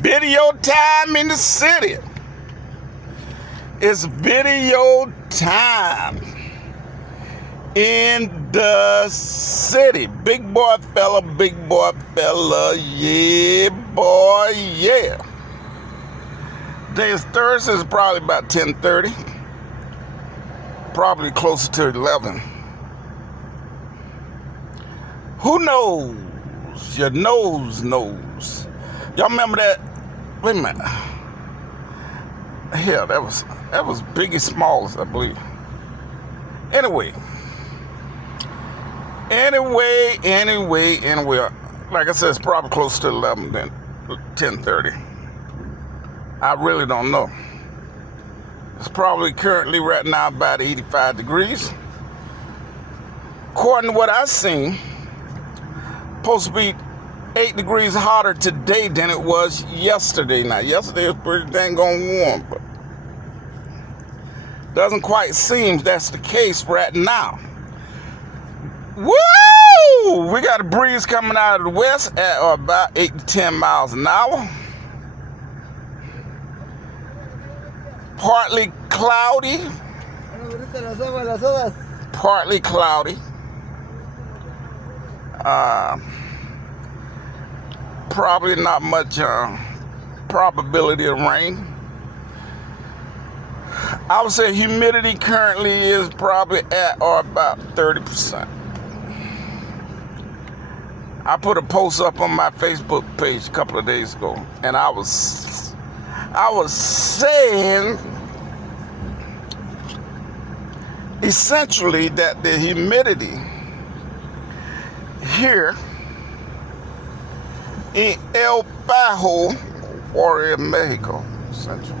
Video time in the city. It's video time in the city. Big boy fella, yeah boy, yeah. Today is Thursday, it's probably about 10:30. Probably closer to 11. Who knows? Your nose knows. Y'all remember that? Wait a minute. Hell, that was Biggie Smalls, I believe. Anyway. Like I said, it's probably closer to 11 than 10:30. I really don't know. It's probably currently right now about 85 degrees. According to what I've seen, supposed to be 8 degrees hotter today than it was yesterday. Now, yesterday was pretty dang warm, but doesn't quite seem that's the case right now. Woo! We got a breeze coming out of the west at about 8 to 10 miles an hour. Partly cloudy. Partly cloudy. Probably not much probability of rain. I would say humidity currently is probably at or about 30%. I put a post up on my Facebook page a couple of days ago, and I was saying essentially that the humidity here in El Bajo, or in Mexico, essentially,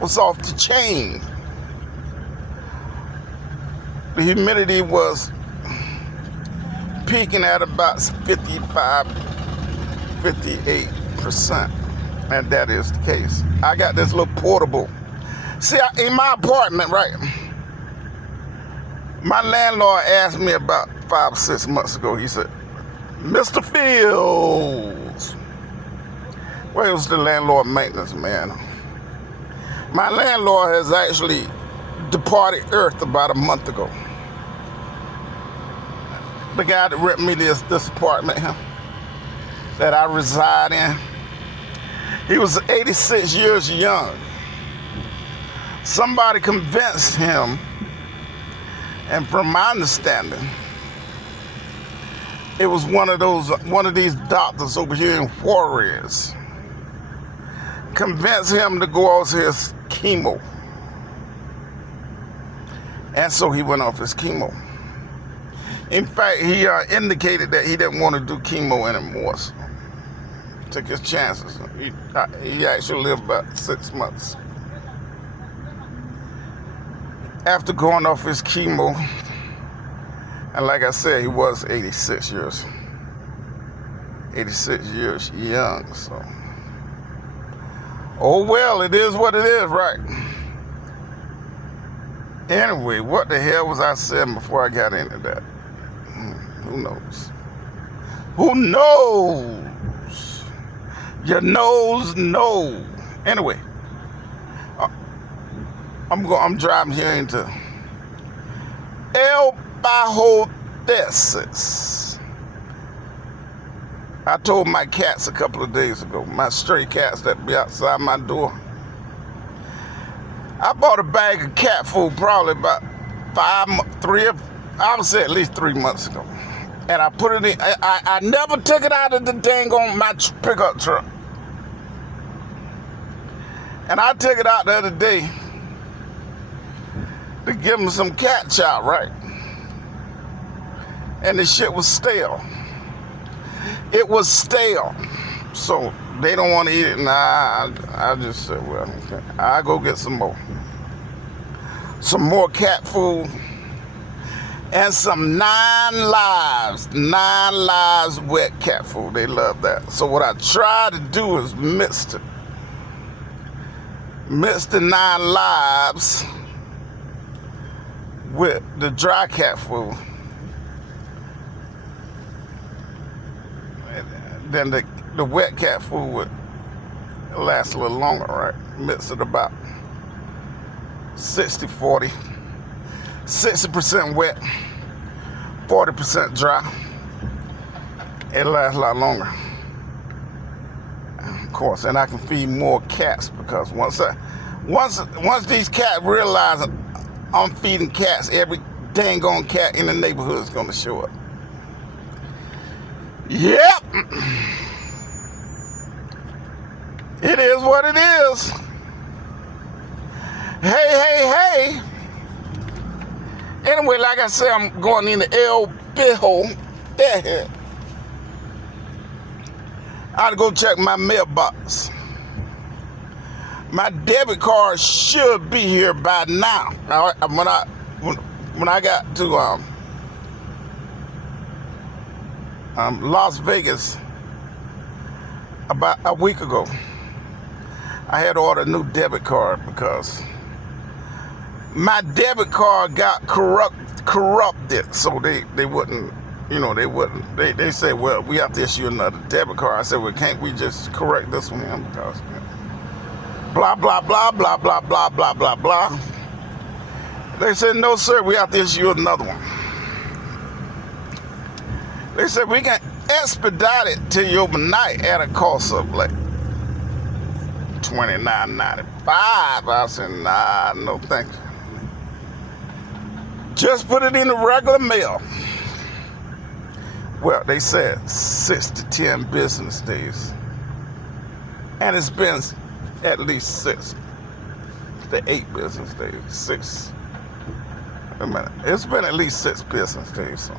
was off the chain. The humidity was peaking at about 55, 58%, and that is the case. I got this little portable. See, in my apartment, right? My landlord asked me about 5 or 6 months ago. He said, "Mr. Fields," where was the landlord maintenance man? My landlord has actually departed Earth about a month ago. The guy that rented me this apartment here that I reside in, he was 86 years young. Somebody convinced him, and from my understanding, it was one of these doctors over here in Juarez, convinced him to go off his chemo. And so he went off his chemo. In fact, he indicated that he didn't want to do chemo anymore. So took his chances. He actually lived about 6 months. After going off his chemo, and like I said, he was 86 years young, so. Oh well, it is what it is, right? Anyway, what the hell was I saying before I got into that? Who knows? Who knows? Your nose knows. Anyway, I'm driving here into El Bajo, Texas. I told my cats a couple of days ago, my stray cats that be outside my door. I bought a bag of cat food probably about I would say at least 3 months ago. And I put it in, I never took it out of the dang on my pickup truck. And I took it out the other day to give them some cat chow, right? And the shit was stale. It was stale. So they don't want to eat it. Nah, I just said, well, okay, I'll go get some more. Some more cat food. And some 9 lives wet cat food. They love that. So what I try to do is mix the 9 lives with the dry cat food, then the wet cat food would last a little longer, right? Mix it about 60-40. 60% wet, 40% dry. It lasts a lot longer. Of course, and I can feed more cats because once these cats realize I'm feeding cats, every dang on cat in the neighborhood is gonna show up. Yep. It is what it is. Hey. Anyway, like I said, I'm going into El Bijo. Yeah. I had to go check my mailbox. My debit card should be here by now. When I got to Las Vegas about a week ago, I had to order a new debit card because my debit card got corrupted, so they wouldn't, they said, well, we have to issue another debit card. I said, well, can't we just correct this one? Because blah, blah, blah, blah, blah, blah, blah, blah, blah. They said, no, sir, we have to issue another one. They said, we can expedite it to you overnight at a cost of like $29.95. I said, nah, no thank you. Just put it in the regular mail. Well, they said 6 to 10 business days. And it's been at least 6 to 8 business days. 6. Wait a minute. It's been at least 6 business days. So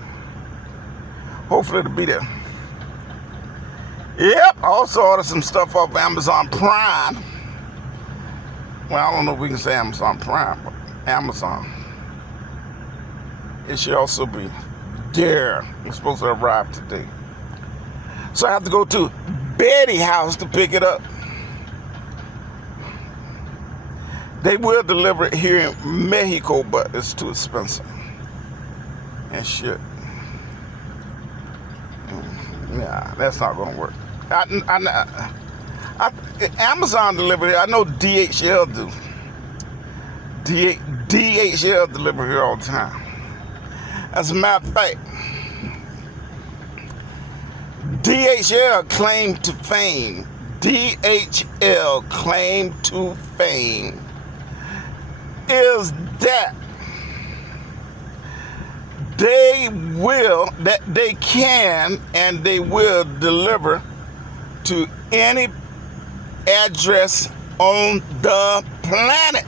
hopefully it'll be there. Yep. I also ordered some stuff off Amazon Prime. Well, I don't know if we can say Amazon Prime, but Amazon. It should also be there. It's supposed to arrive today. So I have to go to Betty House to pick it up. They will deliver it here in Mexico, but it's too expensive. And shit. Yeah, that's not gonna work. Amazon deliver here. I know DHL do. DHL deliver here all the time. As a matter of fact, DHL claim to fame. DHL claim to fame is that they can and they will deliver to any address on the planet.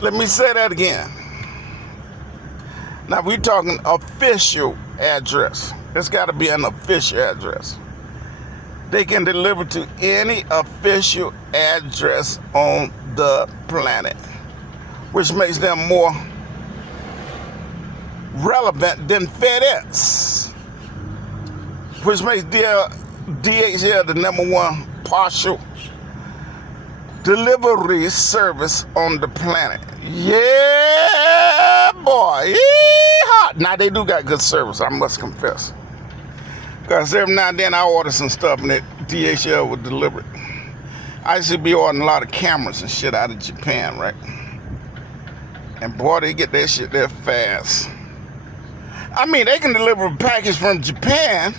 Let me say that again. Now we're talking official address. It's got to be an official address. They can deliver to any official address on the planet, which makes them more relevant than FedEx, which makes DHL the #1 partial delivery service on the planet. Yeah, boy. Yeehaw. Now, they do got good service, I must confess. Because every now and then I order some stuff and DHL would deliver it. I used to be ordering a lot of cameras and shit out of Japan, right? And boy, they get that shit there fast. I mean, they can deliver a package from Japan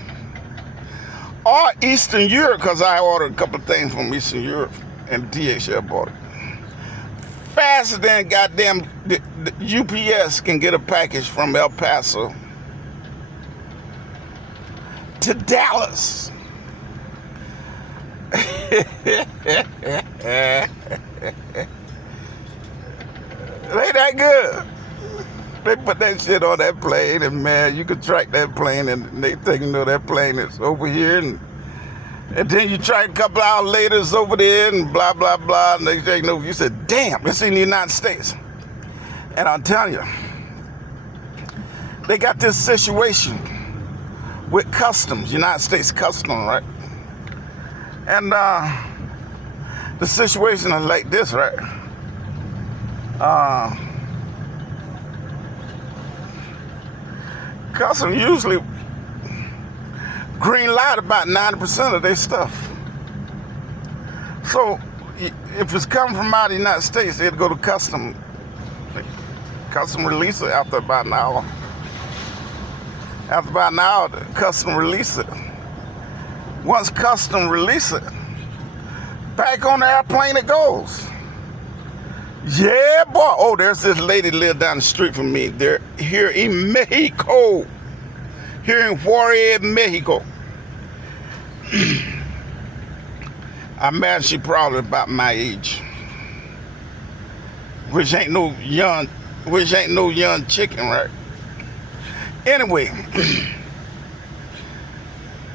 or Eastern Europe, because I ordered a couple of things from Eastern Europe and DHL bought it. Faster than goddamn the UPS can get a package from El Paso to Dallas. It ain't that good. They put that shit on that plane, and man, you could track that plane, and they think that plane is over here, and then you track a couple hours later, it's over there, and blah, blah, blah, and they think, you said, damn, it's in the United States. And I'm telling you, they got this situation with customs, United States Customs, right? And the situation is like this, right? Uh, Custom usually green light about 90% of their stuff. So if it's coming from out of the United States, it'll go to custom. Custom release it after about an hour. After about an hour, the custom release it. Once custom release it, back on the airplane it goes. Yeah, boy. Oh, there's this lady live down the street from me. They're here in Mexico. Here in Juarez, Mexico. I imagine she probably about my age. Which ain't no young chicken, right? Anyway,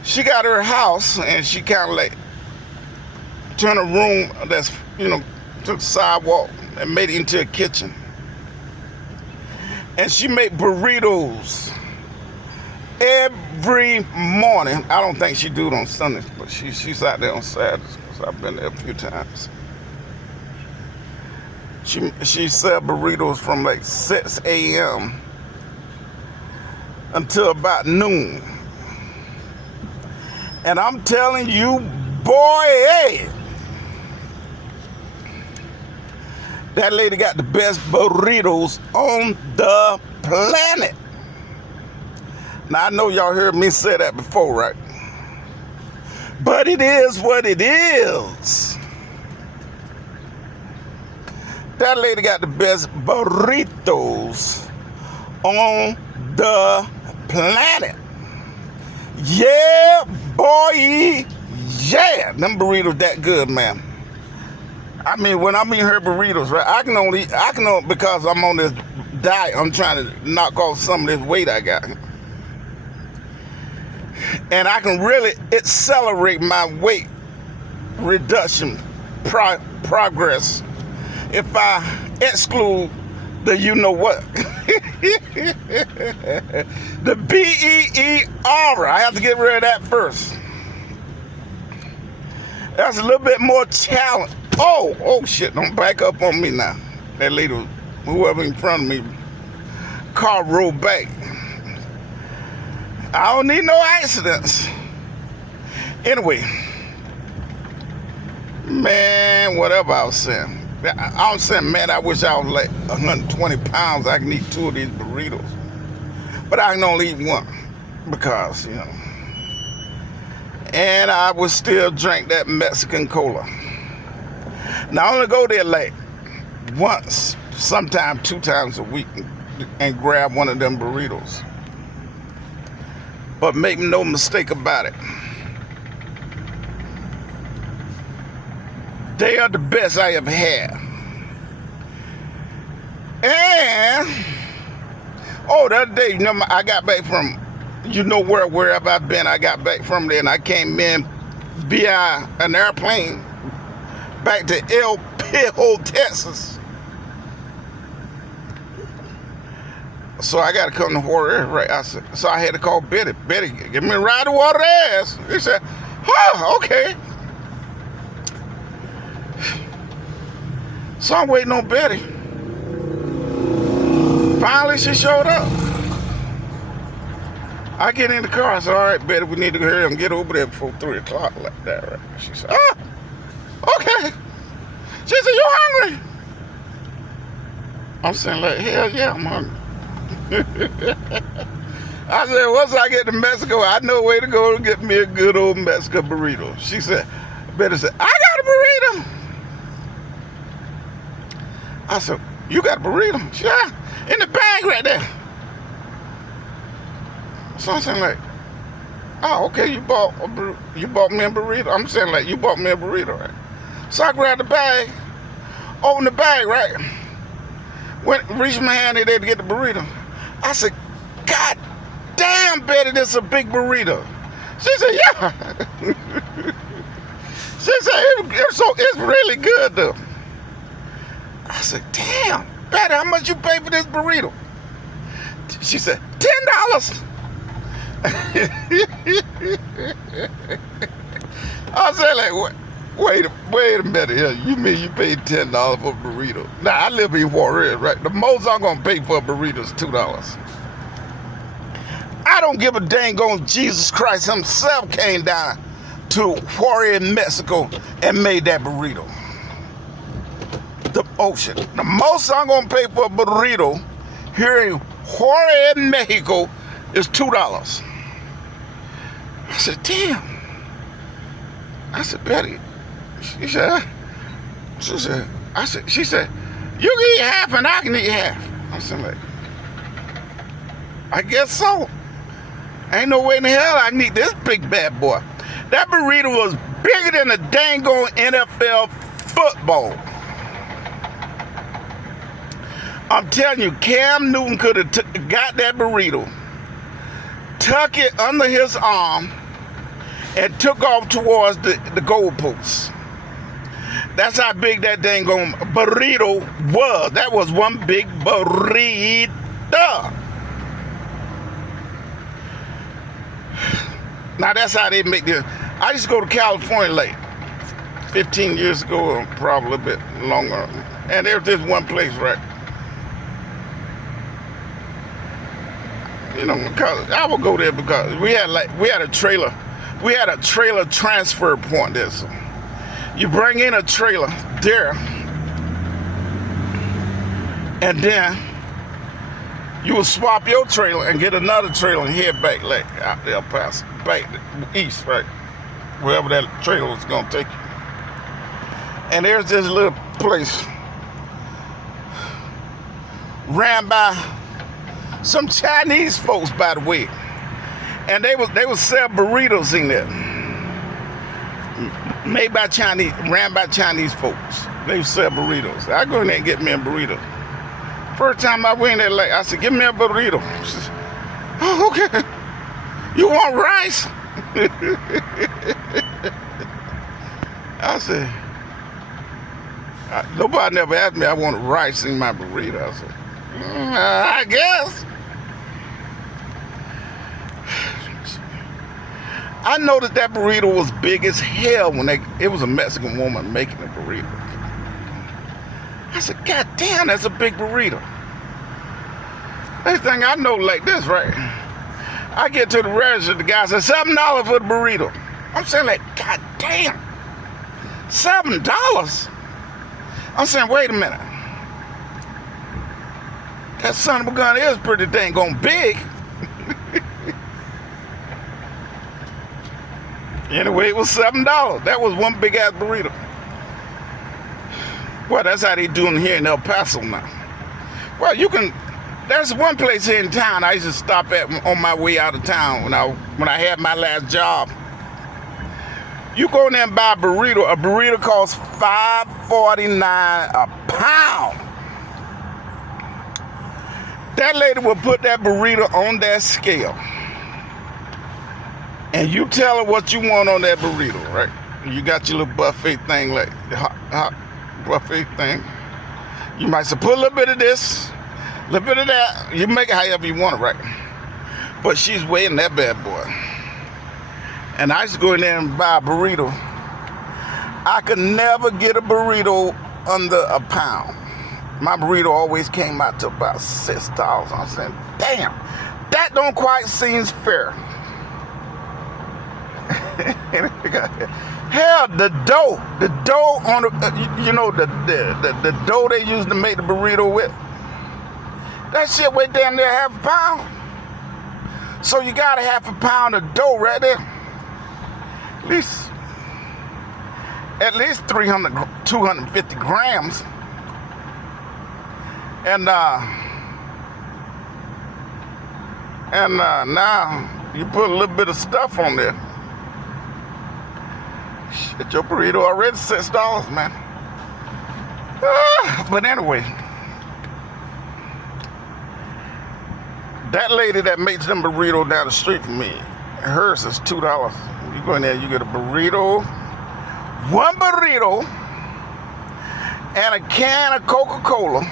she got her house and she kind of like turned a room that's, took the sidewalk and made it into a kitchen. And she made burritos every morning. I don't think she do it on Sundays, but she's out there on Saturdays because I've been there a few times. She sell burritos from like 6 a.m. until about noon. And I'm telling you, boy, hey, that lady got the best burritos on the planet. Now, I know y'all heard me say that before, right? But it is what it is. That lady got the best burritos on the planet. Yeah, boy. Yeah, them burritos that good, man. I mean, when I'm eating her burritos, right, I can only because I'm on this diet, I'm trying to knock off some of this weight I got. And I can really accelerate my weight reduction progress if I exclude the you-know-what. The BEER. I have to get rid of that first. That's a little bit more challenge. Oh shit, don't back up on me now. That lady, whoever in front of me, car rolled back. I don't need no accidents. Anyway, man, whatever I was saying. I was saying, man, I wish I was like 120 pounds. I can eat 2 of these burritos. But I can only eat 1 because, And I would still drink that Mexican cola. Now, I only go there like once, sometime 2 times a week and grab one of them burritos. But make no mistake about it. They are the best I ever had. And, the other day, I got back from, wherever I've been, I got back from there and I came in via an airplane back to El Paso, Texas. So I got to come to Juarez, right? So I had to call Betty. Betty, give me a ride to Juarez. He said, okay. So I'm waiting on Betty. Finally, she showed up. I get in the car. I said, all right, Betty, we need to hurry and get over there before 3 o'clock like that, right? She said, okay. She said, you hungry? I'm saying, like, hell yeah, I'm hungry. I said, once I get to Mexico, I know a way to go to get me a good old Mexican burrito. She said, Betty said, I got a burrito. I said, you got a burrito? She said, in the bag right there. So I'm saying like, okay, you bought me a burrito. I'm saying like, you bought me a burrito, right? So I grabbed the bag, opened the bag, right? Reached my hand in there to get the burrito. I said, God damn, Betty, this is a big burrito. She said, yeah. She said, it's really good though. I said, damn, Betty, how much you pay for this burrito? She said, $10. I said, like, what? Wait a minute here. You mean you paid $10 for a burrito? Now I live in Juarez, right? The most I'm gonna pay for a burrito is $2. I don't give a dang on Jesus Christ himself came down to Juarez, Mexico and made that burrito. The ocean. The most I'm gonna pay for a burrito here in Juarez, Mexico is $2. I said, damn. I said, Betty. She said, you can eat half and I can eat half. I said, like, I guess so. Ain't no way in the hell I can eat this big bad boy. That burrito was bigger than a dang on NFL football. I'm telling you, Cam Newton could have got that burrito, tuck it under his arm, and took off towards the goalposts. That's how big that dang on burrito was. That was one big burrito. Now that's how they make this. I used to go to California like 15 years ago, or probably a bit longer. And there's this one place, right? You know, because I would go there because we had a trailer transfer point there. So you bring in a trailer there, and then you will swap your trailer and get another trailer and head back like out there past back east, right? Wherever that trailer was gonna take you. And there's this little place ran by some Chinese folks, by the way. And they would sell burritos in there. Made by Chinese, ran by Chinese folks. They would sell burritos. I go in there and get me a burrito. First time I went in there, like, I said, give me a burrito. She said, oh, okay. You want rice? I said, nobody never asked me I wanted rice in my burrito. I said, I guess. I noticed that burrito was big as hell when it was a Mexican woman making a burrito. I said, God damn, that's a big burrito. Next thing I know, like this, right? I get to the register, the guy said, $7 for the burrito. I'm saying, like, God damn, $7? I'm saying, wait a minute. That son of a gun is pretty dang on big. Anyway, it was $7. That was one big ass burrito. Well, that's how they doing here in El Paso now. Well, there's one place here in town I used to stop at on my way out of town when I had my last job. You go in there and buy a burrito. A burrito costs $5.49 a pound. That lady will put that burrito on that scale. And you tell her what you want on that burrito, right? You got your little buffet thing, like the hot buffet thing. You might say, put a little bit of this, a little bit of that. You make it however you want it, right? But she's weighing that bad boy. And I used to go in there and buy a burrito. I could never get a burrito under a pound. My burrito always came out to about $6. I'm saying, damn, that don't quite seem fair. Hell, the dough on the dough they used to make the burrito with, that shit weighed damn near half a pound. So you got a half a pound of dough right there. At least 250 grams. And now you put a little bit of stuff on there. Shit, your burrito already $6, man. But anyway, that lady that makes them burrito down the street from me, hers is $2. You go in there, you get a burrito, one burrito, and a can of Coca-Cola,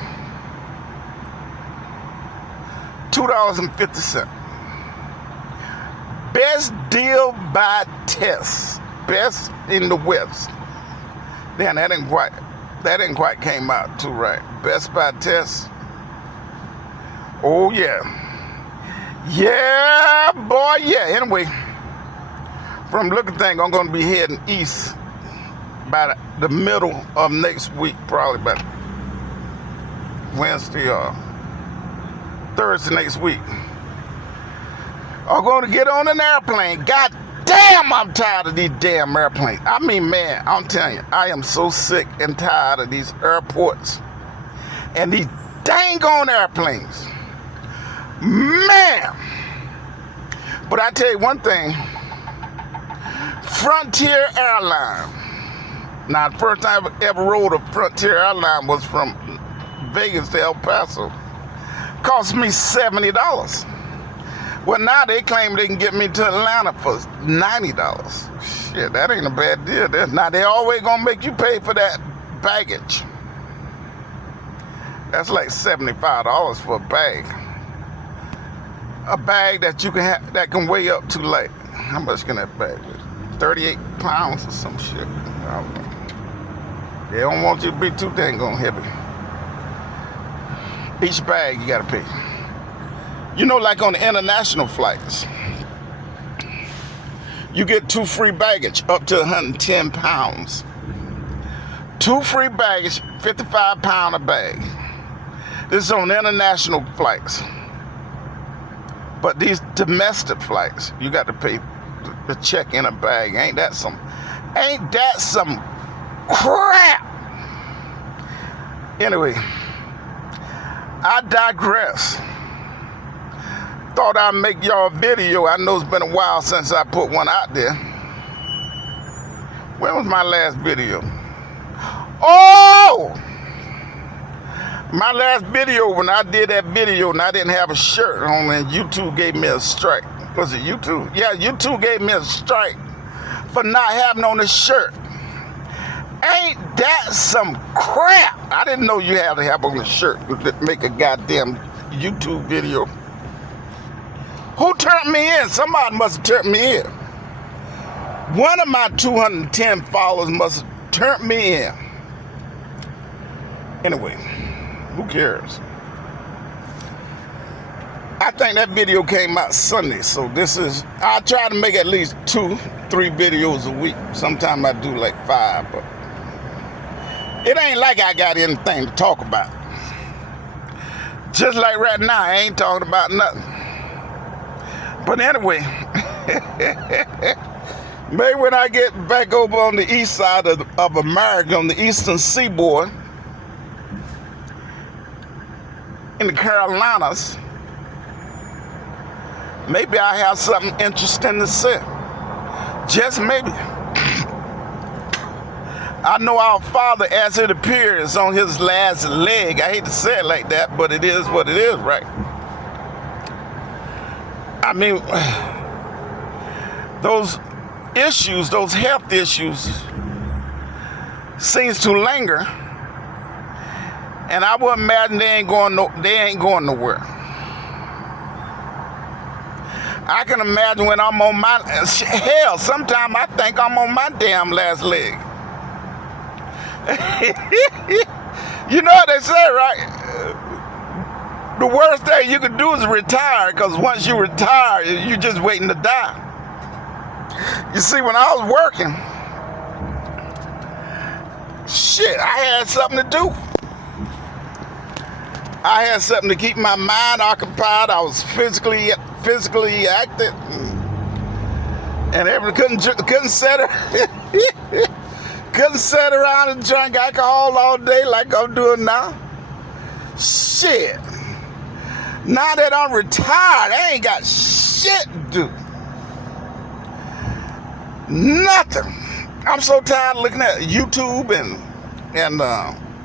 $2.50. Best deal by test. Best in the West. Damn, that didn't quite came out too right. Best Buy test. Oh yeah. Yeah, boy, yeah. Anyway, from looking thing, I'm gonna be heading east by the middle of next week, probably by Wednesday or Thursday next week. I'm gonna get on an airplane. God damn, I'm tired of these damn airplanes. I mean, man, I'm telling you, I am so sick and tired of these airports and these dang on airplanes. Man. But I tell you one thing, Frontier Airlines. Now, the first time I ever rode a Frontier Airline was from Vegas to El Paso. Cost me $70. Well, now they claim they can get me to Atlanta for $90. Shit, that ain't a bad deal. Now, they always gonna make you pay for that baggage. That's like $75 for a bag. A bag that you can have, that can weigh up to like, how much can that bag weigh? 38 pounds or some shit. I don't know. They don't want you to be too dang on heavy. Each bag you gotta pay. You know, like on the international flights, you get 2 free baggage up to 110 pounds. 2 free baggage, 55 pound a bag. This is on international flights. But these domestic flights, you got to pay to check in a bag. Ain't that some crap? Anyway, I digress. Thought I'd make y'all a video. I know it's been a while since I put one out there. When was my last video? Oh! My last video, when I did that video and I didn't have a shirt on, and YouTube gave me a strike. Was it YouTube? Yeah, YouTube gave me a strike for not having on a shirt. Ain't that some crap? I didn't know you had to have on a shirt to make a goddamn YouTube video. Who turned me in? Somebody must have turned me in. One of my 210 followers must have turned me in. Anyway, who cares? I think that video came out Sunday, so I try to make at least 2-3 videos a week. Sometimes I do like 5, but it ain't like I got anything to talk about. Just like right now, I ain't talking about nothing. But anyway, maybe when I get back over on the east side of America, on the eastern seaboard, in the Carolinas, maybe I have something interesting to say. Just maybe. I know our Father, as it appears, on his last leg. I hate to say it like that, but it is what it is, right? I mean, those issues, those health issues, seems to linger, and I would imagine they ain't going nowhere. I can imagine when I'm on my hell. Sometimes I think I'm on my damn last leg. You know what they say, right? The worst thing you can do is retire, because once you retire, you're just waiting to die. You see, when I was working, shit, I had something to do. I had something to keep my mind occupied. I was physically active, and everybody couldn't sit around and drink alcohol all day like I'm doing now. Shit. Now that I'm retired, I ain't got shit to do. Nothing. I'm so tired of looking at YouTube and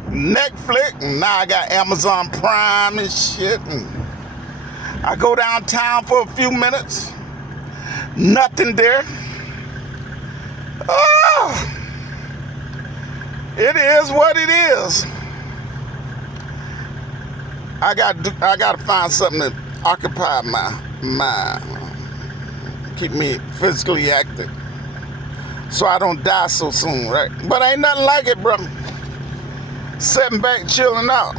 Netflix, and now I got Amazon Prime and shit, and I go downtown for a few minutes, nothing there. Oh, it is what it is. I got to find something to occupy my mind, keep me physically active. so I don't die so soon, right? But ain't nothing like it, bro. Sitting back, chilling out.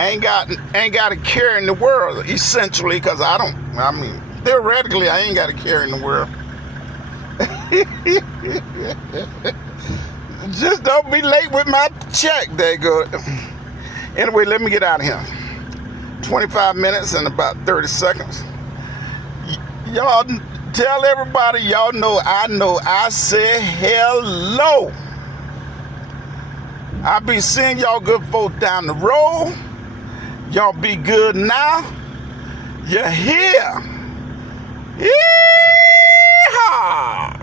Ain't got a care in the world, essentially, because I mean, theoretically, I ain't got a care in the world. Just don't be late with my check, they good. Anyway, let me get out of here. 25 minutes and about 30 seconds. Y'all tell everybody y'all know I said hello. I'll be seeing y'all good folks down the road. Y'all be good now. You're here. Yeehaw!